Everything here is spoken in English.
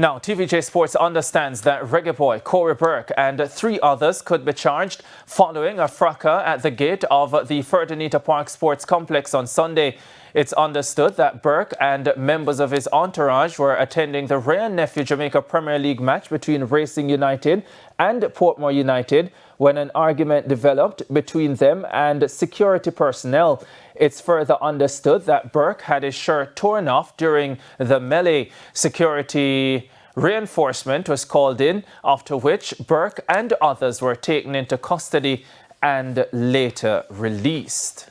Now, TVJ Sports understands that Reggae boy Cory Burke and 3 others could be charged following a fracas at the gate of the Ferdi Neita Park Sports Complex on Sunday. It's understood that Burke and members of his entourage were attending the Ray and Nephew Jamaica Premier League match between Racing United and Portmore United when an argument developed between them and security personnel. It's further understood that Burke had his shirt torn off during the melee. Security reinforcement was called in, after which Burke and others were taken into custody and later released.